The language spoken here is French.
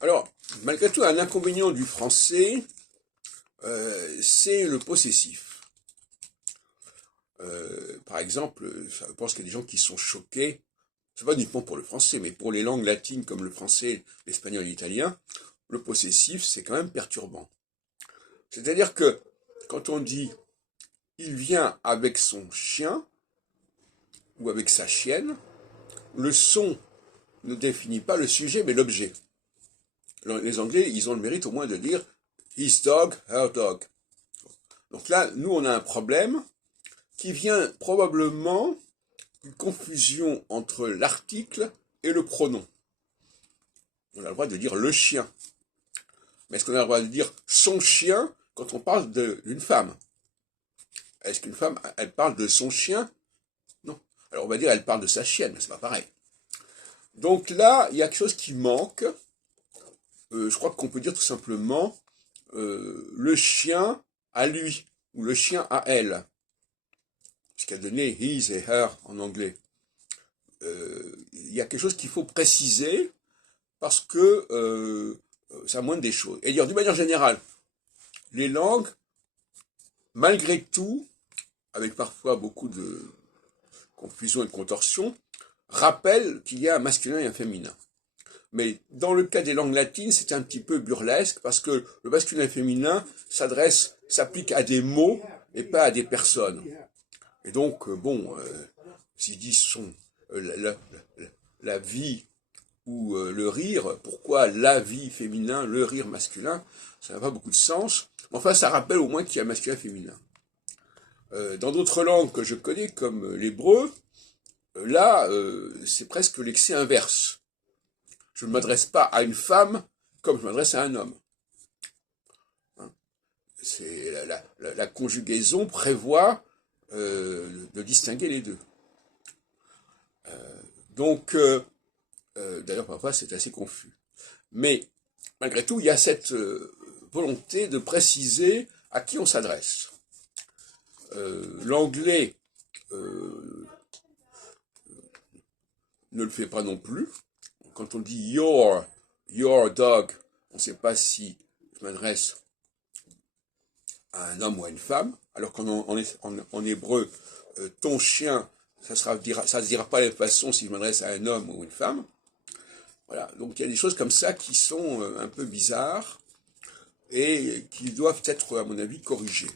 Alors, malgré tout, un inconvénient du français, c'est le possessif. Par exemple, je pense qu'il y a des gens qui sont choqués, c'est pas uniquement pour le français, mais pour les langues latines comme le français, l'espagnol et l'italien, le possessif, c'est quand même perturbant. C'est-à-dire que quand on dit il vient avec son chien ou avec sa chienne, le son ne définit pas le sujet mais l'objet. Les Anglais, ils ont le mérite au moins de dire his dog, her dog. Donc là, nous, on a un problème qui vient probablement d'une confusion entre l'article et le pronom. On a le droit de dire le chien. Mais est-ce qu'on a le droit de dire son chien quand on parle d'une femme? Est-ce qu'une femme, elle parle de son chien? Non. Alors on va dire elle parle de sa chienne, mais c'est pas pareil. Donc là, il y a quelque chose qui manque. Je crois qu'on peut dire tout simplement le chien à lui, ou le chien à elle. Puisqu'elle donnait his et her en anglais. Il y a quelque chose qu'il faut préciser parce que c'est la moindre des choses. Et dire d'une manière générale, les langues, malgré tout, avec parfois beaucoup de confusion et de contorsion, rappellent qu'il y a un masculin et un féminin. Mais dans le cas des langues latines, c'est un petit peu burlesque parce que le masculin et le féminin s'applique à des mots et pas à des personnes. Et donc, s'ils disent la vie ou le rire, pourquoi la vie féminin, le rire masculin, ça n'a pas beaucoup de sens. Mais enfin, ça rappelle au moins qu'il y a masculin et féminin. Dans d'autres langues que je connais, comme l'hébreu, là, c'est presque l'excès inverse. Je ne m'adresse pas à une femme comme je m'adresse à un homme. Hein, la conjugaison prévoit de distinguer les deux. D'ailleurs, parfois, c'est assez confus. Mais, malgré tout, il y a cette volonté de préciser à qui on s'adresse. L'anglais ne le fait pas non plus. Quand on dit your dog, on ne sait pas si je m'adresse à un homme ou à une femme, alors qu'en hébreu, ton chien, ça se dira pas de la même façon si je m'adresse à un homme ou une femme. Voilà, donc il y a des choses comme ça qui sont un peu bizarres et qui doivent être, à mon avis, corrigées.